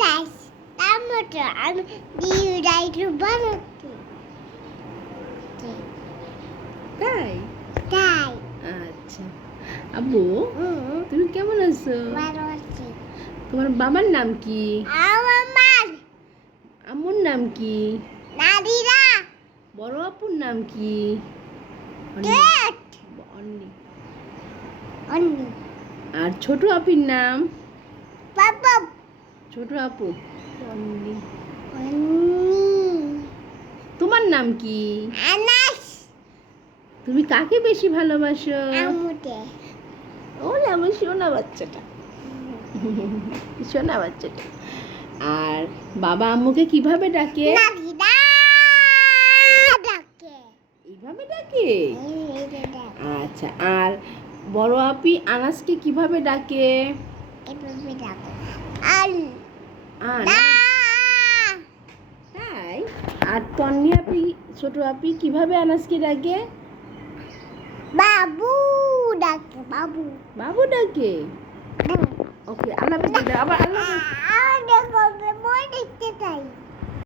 Rice tomato আমি দিয়ে rice বানাচ্ছি তাই তাই আচ্ছা আব্বু তুমি কেমন আছো? ভালো আছি তোমার বাবার নাম কি? আমার মা আম্মুর নাম কি? নাদিরা বড় আপুর নাম কি? কেট অন্নি। অন্নি আর ছোট আপির নাম? বাবা ছোট আপু অন্নি। অন্নি তোমার নাম কি? আনাস তুমি কাকে বেশি ভালোবাসো? আমুতে ও আমার সোনা বাচ্চাটা সোনা বাচ্চাটা। আর বাবা আম্মুকে কিভাবে ডাকে? নাদিরা ডাকে এইভাবে ডাকে? এই যে ডাক আচ্ছা আর বড় আপি আনাসকে কিভাবে ডাকে? এভাবে ডাকো আল আনা তাই। আর তন্নি আপি ছোট আপি কিভাবে আনাসকে ডাকে? বাবু ডাকে বাবু বাবু ডাকে। ওকে আল্লাহ হাফেজ। আবার আল্লাহ হাফেজ। দেখো মই দেখতে চাই